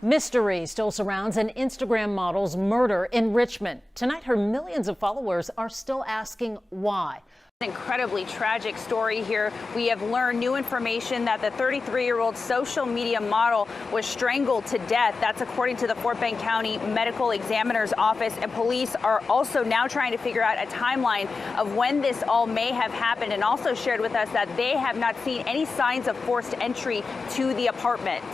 Mystery still surrounds an Instagram model's murder in Richmond. Tonight, her millions of followers are still asking why. An incredibly tragic story here. We have learned new information that the 33-year-old social media model was strangled to death. That's according to the Fort Bend County Medical Examiner's Office. And police are also now trying to figure out a timeline of when this all may have happened, and also shared with us that they have not seen any signs of forced entry to the apartment.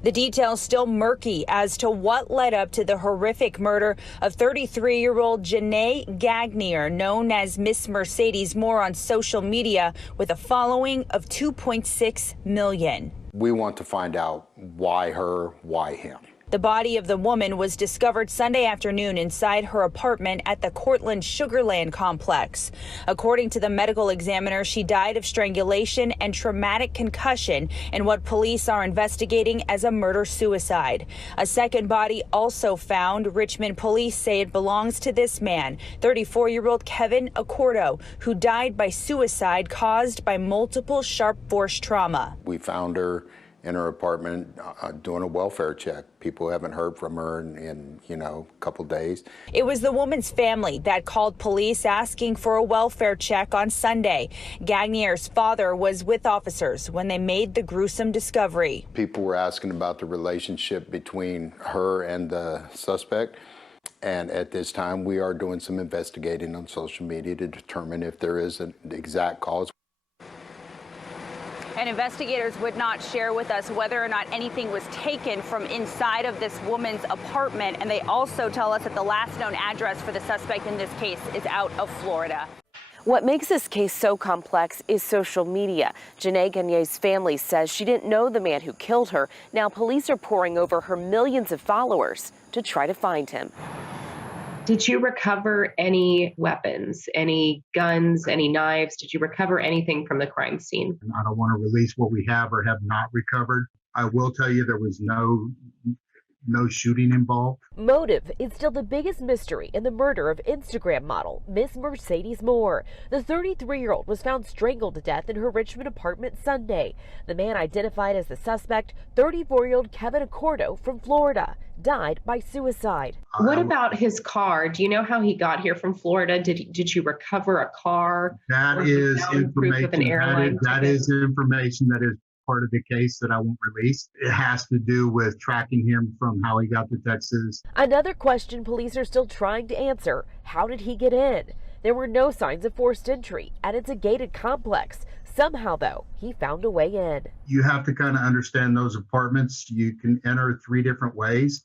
The details still murky as to what led up to the horrific murder of 33-year-old Jeaneta Gagnier, known as Miss Mercedes Morr on social media, with a following of 2.6 million. We want to find out why her, why him. The body of the woman was discovered Sunday afternoon inside her apartment at the Cortland Sugarland complex. According to the medical examiner, she died of strangulation and traumatic concussion in what police are investigating as a murder-suicide. A second body also found. Richmond police say it belongs to this man, 34-year-old Kevin Alexander, who died by suicide caused by multiple sharp force trauma. We found her in her apartment doing a welfare check. People haven't heard from her in a couple days. It was the woman's family that called police asking for a welfare check on Sunday. Gagnier's father was with officers when they made the gruesome discovery. People were asking about the relationship between her and the suspect. And at this time, we are doing some investigating on social media to determine if there is an exact cause. And investigators would not share with us whether or not anything was taken from inside of this woman's apartment. And they also tell us that the last known address for the suspect in this case is out of Florida. What makes this case so complex is social media. Jeaneta Grover's family says she didn't know the man who killed her. Now police are poring over her millions of followers to try to find him. Did you recover any weapons, any guns, any knives? Did you recover anything from the crime scene? I don't want to release what we have or have not recovered. I will tell you there was no shooting involved. Motive is still the biggest mystery in the murder of Instagram model Miss Mercedes Morr. The 33-year-old was found strangled to death in her Richmond apartment Sunday. The man identified as the suspect, 34-year-old Kevin Alexander from Florida, died by suicide. What about his car? Do you know how he got here from Florida? Did you recover a car? That is information. That is information that is part of the case that I won't release. It has to do with tracking him from how he got to Texas. Another question police are still trying to answer: how did he get in? There were no signs of forced entry, and it's a gated complex. Somehow, though, he found a way in. You have to kind of understand those apartments. You can enter 3 different ways: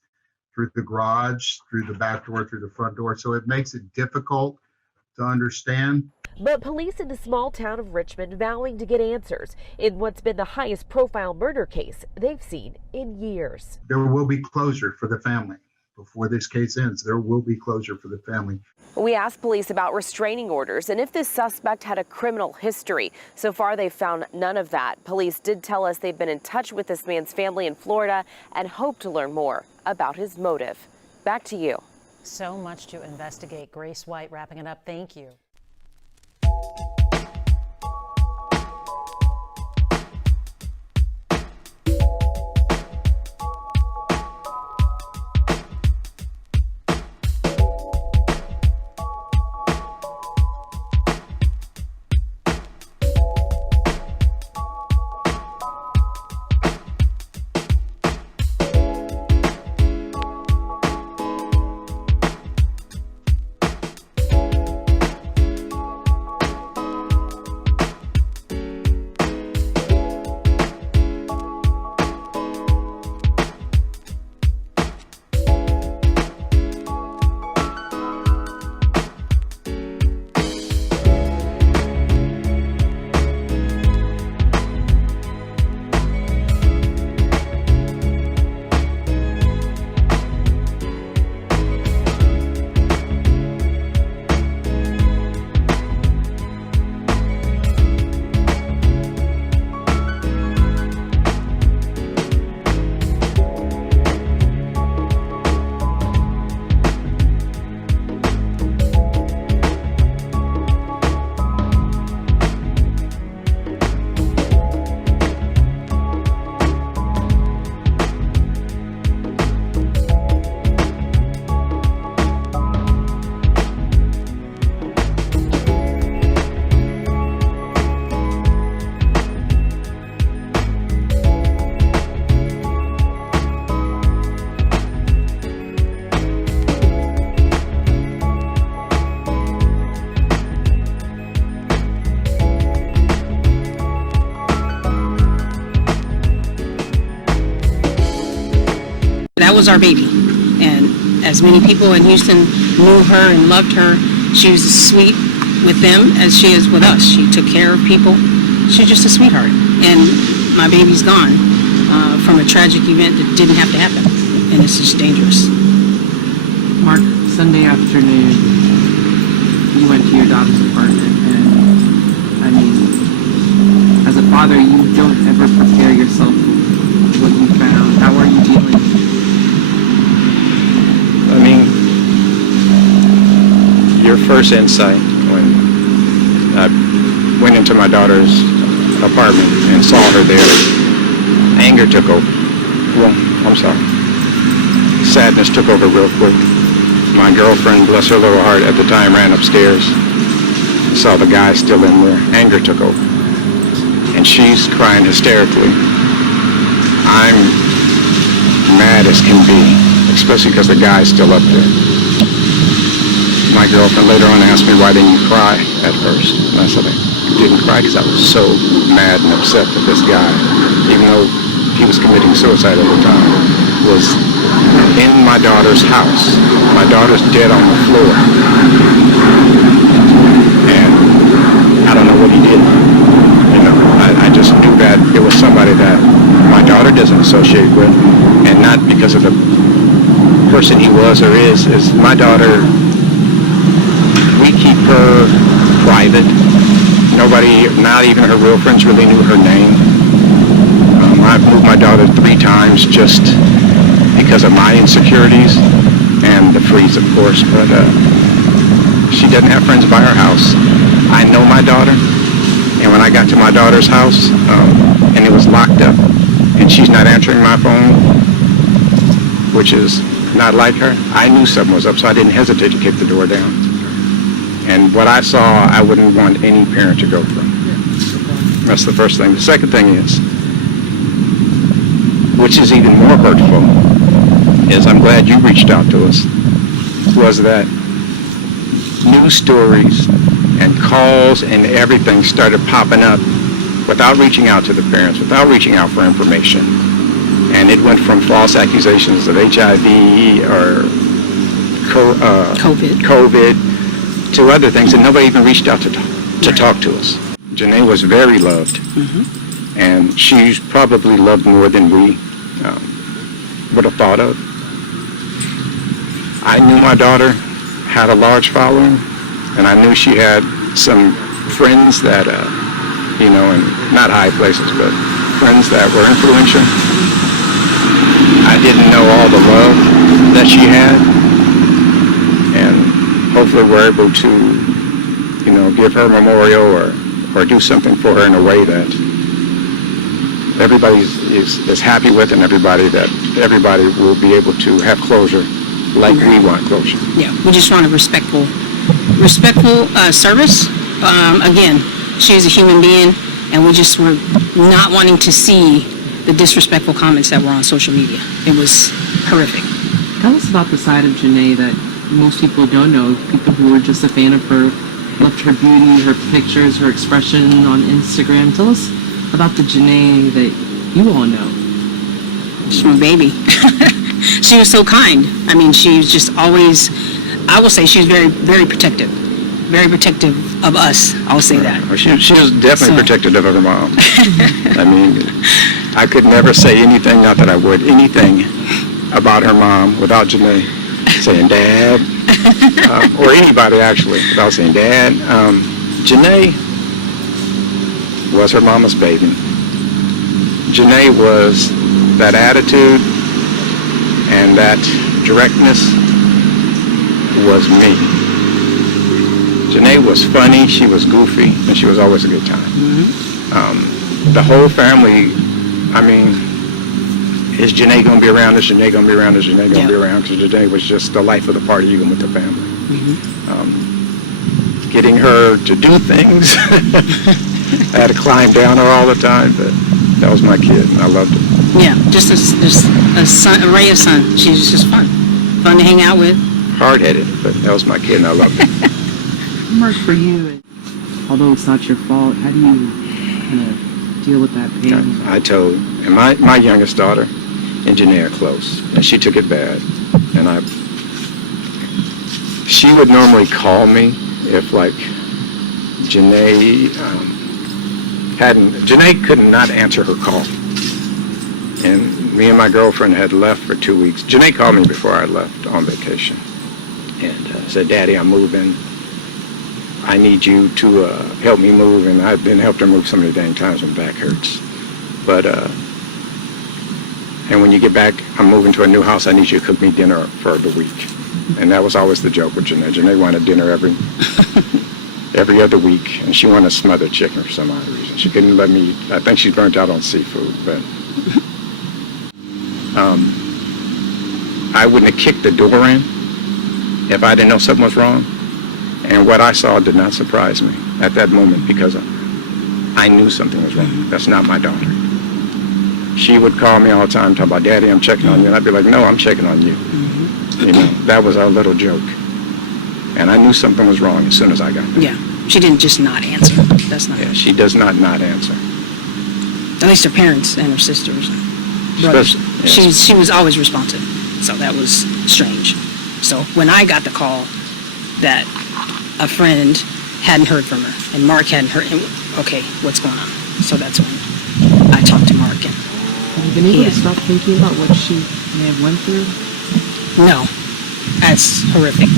through the garage, through the back door, through the front door. So it makes it difficult to understand. But police in the small town of Richmond vowing to get answers in what's been the highest profile murder case they've seen in years. There will be closure for the family. Before this case ends, there will be closure for the family. We asked police about restraining orders and if this suspect had a criminal history. So far, they've found none of that. Police did tell us they've been in touch with this man's family in Florida and hope to learn more about his motive. Back to you. So much to investigate. Grace White wrapping it up. Thank you. that was our baby. And as many people in Houston knew her and loved her, she was as sweet with them as she is with us. She took care of people. She's just a sweetheart. And my baby's gone from a tragic event that didn't have to happen. And it's just dangerous. Mark, Sunday afternoon, you went to your daughter's apartment, and I mean, as a father, you don't ever prepare yourself for what you found. How are you dealing? I mean, your first insight when I went into my daughter's apartment and saw her there, anger took over. Well, I'm sorry. Sadness took over real quick. My girlfriend, bless her little heart, at the time ran upstairs, saw the guy still in there. Anger took over. And she's crying hysterically. I'm mad as can be, especially because the guy's still up there. My girlfriend later on asked me, why didn't you cry at first? And I said, I didn't cry because I was so mad and upset that this guy, even though he was committing suicide at the time, was in my daughter's house. My daughter's dead on the floor. And I don't know what he did. You know, I just knew that it was somebody that my daughter doesn't associate with, and not because of the person he was or is my daughter. We keep her private. Nobody, not even her real friends, really knew her name. I've moved my daughter 3 times just because of my insecurities and the freeze, of course, but she doesn't have friends by her house. I know my daughter, and when I got to my daughter's house, and it was locked up, and she's not answering my phone, which is not like her, I knew something was up, so I didn't hesitate to kick the door down. And what I saw, I wouldn't want any parent to go through. That's the first thing. The second thing is, which is even more hurtful, is I'm glad you reached out to us, was that news stories and calls and everything started popping up without reaching out to the parents, without reaching out for information. And it went from false accusations of HIV or COVID to other things, and nobody even reached out to talk to us. Jenae was very loved, and she's probably loved more than we would have thought of. I knew my daughter had a large following, and I knew she had some friends that, you know, in not high places, but friends that were influential. I didn't know all the love that she had, and hopefully we're able to, you know, give her a memorial or do something for her in a way that everybody is happy with, and everybody will be able to have closure like we want closure. Yeah, we just want a respectful service. Again, she's a human being, and we just were not wanting to see the disrespectful comments that were on social media. It was horrific. Tell us about the side of Jenae that most people don't know. People who are just a fan of her, loved her beauty, her pictures, her expression on Instagram. Tell us about the Jenae that you all know. She's my baby. She was so kind. I mean, she was just always, I will say she was very, very protective. Very protective of us, I will say that. She was definitely protective of her mom. I mean, I could never say anything, not that I would, anything about her mom without Jenae saying Dad, or anybody actually, without saying Dad. Jenae was her mama's baby. Jenae was that attitude and that directness was me. Jenae was funny, she was goofy, and she was always a good time. The whole family, I mean, is Jenae going to be around? Is Jenae going to be around? Is Jenae going to be around? Because Jenae was just the life of the party, even with the family. Getting her to do things, I had to climb down her all the time, but that was my kid, and I loved it. Yeah, just a son, a ray of sun. She was just fun to hang out with. Hard-headed, but that was my kid, and I loved it. Mark, for you, although it's not your fault, how do you kind of deal with that pain? I told, and my youngest daughter, and Jeanette are close, and she took it bad. And she would normally call me if, like, Jenae Jeanette could not answer her call. And me and my girlfriend had left for 2 weeks. Jeanette called me before I left on vacation and said, "Daddy, I'm moving. I need you to help me move." And I've been helped her move so many dang times when back hurts. But, and when you get back, I'm moving to a new house. I need you to cook me dinner for the week. And that was always the joke with Jeanette. Jeanette wanted dinner every other week, and she wanted smothered chicken for some odd reason. She couldn't let me eat. I think she's burnt out on seafood, but I wouldn't have kicked the door in if I didn't know something was wrong. And what I saw did not surprise me at that moment, because I knew something was wrong. That's not my daughter. She would call me all the time, talk about, "Daddy, I'm checking on you." And I'd be like, "No, I'm checking on you." You know, that was our little joke. And I knew something was wrong as soon as I got there. Yeah, she didn't just not answer. That's not. Yeah, she does not answer. At least her parents and her sisters, brothers. Yes. She was always responsive. So that was strange. So when I got the call that a friend hadn't heard from her and Mark hadn't heard him, okay, what's going on? So that's when I talked to Mark. And have you been able to stop thinking about what she may have went through? No, that's horrific.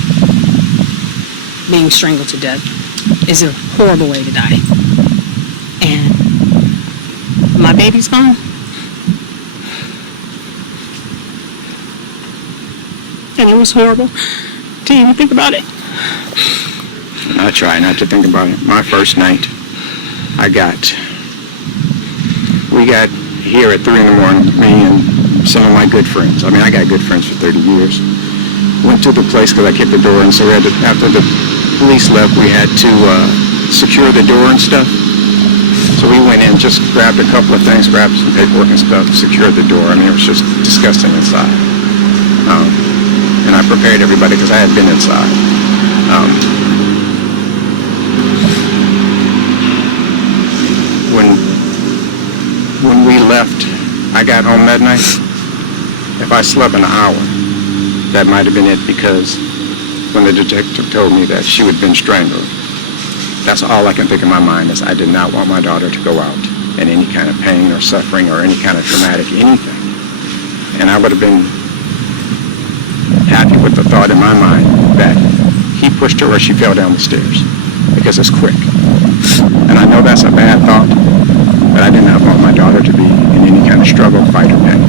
Being strangled to death is a horrible way to die. And my baby's gone. And it was horrible to even think about it. I try not to think about it. My first night, we got here at 3 in the morning, me and some of my good friends. I mean, I got good friends for 30 years. Went to the place because I kicked the door, and so after the police left, we had to secure the door and stuff. So we went in, just grabbed a couple of things, grabbed some paperwork and stuff, secured the door. I mean, it was just disgusting inside. And I prepared everybody because I had been inside. When we left, I got home that night. If I slept an hour, that might have been it, because when the detective told me that she had been strangled, that's all I can think in my mind is I did not want my daughter to go out in any kind of pain or suffering or any kind of traumatic anything. And I would have been happy with the thought in my mind that he pushed her or she fell down the stairs, because it's quick. And I know that's a bad thought, but I did not want my daughter to be in any kind of struggle, fight, or pain.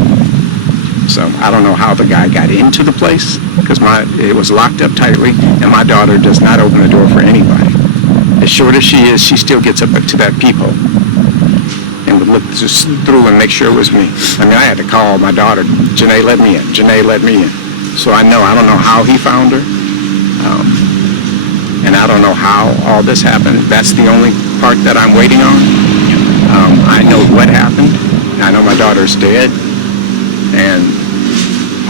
So I don't know how the guy got into the place, because it was locked up tightly, and my daughter does not open the door for anybody. As short as she is, she still gets up to that peephole and would look just through and make sure it was me. I mean, I had to call my daughter, "Jenae, let me in. Jenae, let me in." So I don't know how he found her, and I don't know how all this happened. That's the only part that I'm waiting on. I know what happened. I know my daughter's dead, and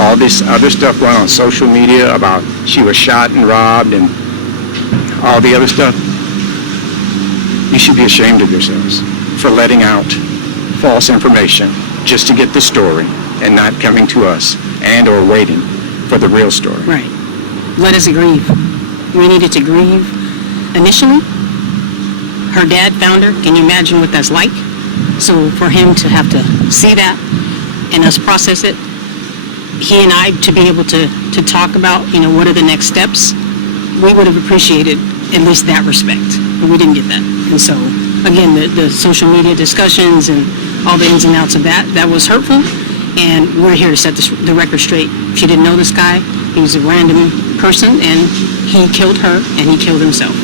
all this other stuff going on social media about she was shot and robbed and all the other stuff. You should be ashamed of yourselves for letting out false information just to get the story and not coming to us and or waiting for the real story. Right. Let us grieve. We needed to grieve initially. Her dad found her. Can you imagine what that's like? So for him to have to see that and us process it, he and I to be able to talk about, what are the next steps, we would have appreciated at least that respect. But we didn't get that. And so, again, the social media discussions and all the ins and outs of that was hurtful. And we're here to set the record straight. She didn't know this guy. He was a random person, and he killed her, and he killed himself.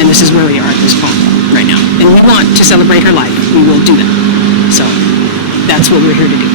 And this is where we are at this point right now. And we want to celebrate her life. We will do that. So that's what we're here to do.